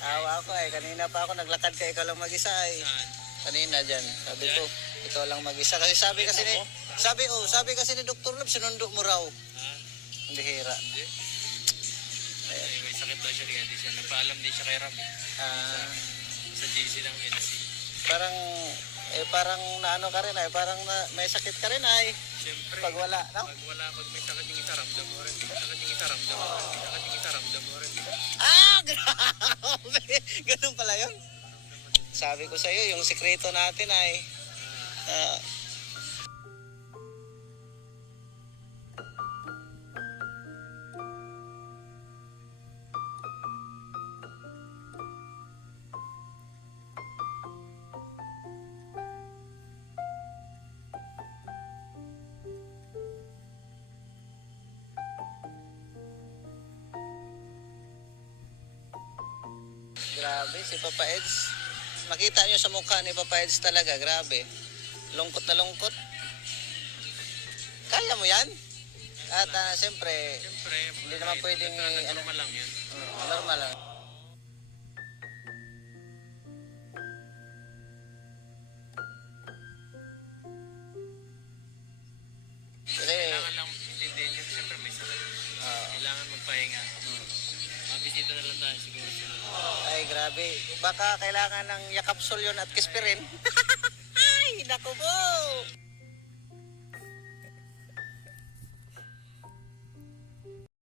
Awa ako eh. Kanina pa ako naglakad ka, ikaw lang mag-isa eh. Saan? Kanina dyan. Sabi ko, Dyan? ikaw lang mag-isa. Kasi sabi kasi ni, sabi kasi ni Dr. Love, sinundo mo raw. Ha? Ang bihira. Hindi. Ay, may sakit daw siya kaya di siya. Nagpaalam din siya kay Ram. Ah, Sa GC ng NC. parang naano ka rin ay, parang may sakit ka rin ay. Siyempre. Pag wala, no? Pag may sakit yung isa, ramdam mo rin. May sakit yung isa, ramdam mo rin. May sakit yung isa, ramdam mo rin. Ah, grabe. Ganun pala yun. Sabi ko sa iyo, yung sikreto natin ay ah, grabe si Papa Eds. Makita nyo sa mukha ni Papa Eds talaga, grabe. Lungkot na lungkot. Kaya mo yan? At siyempre, Siyempre, hindi naman pwedeng normal lang yan. normal lang. Kasi, Kailangan lang intindihin kasi siyempre may sakit. Kailangan magpahinga. Mabisita na lang tayo siguro sila. ay grabe. Baka kailangan ng yakapsul yun at kispirin. Ay, naku po!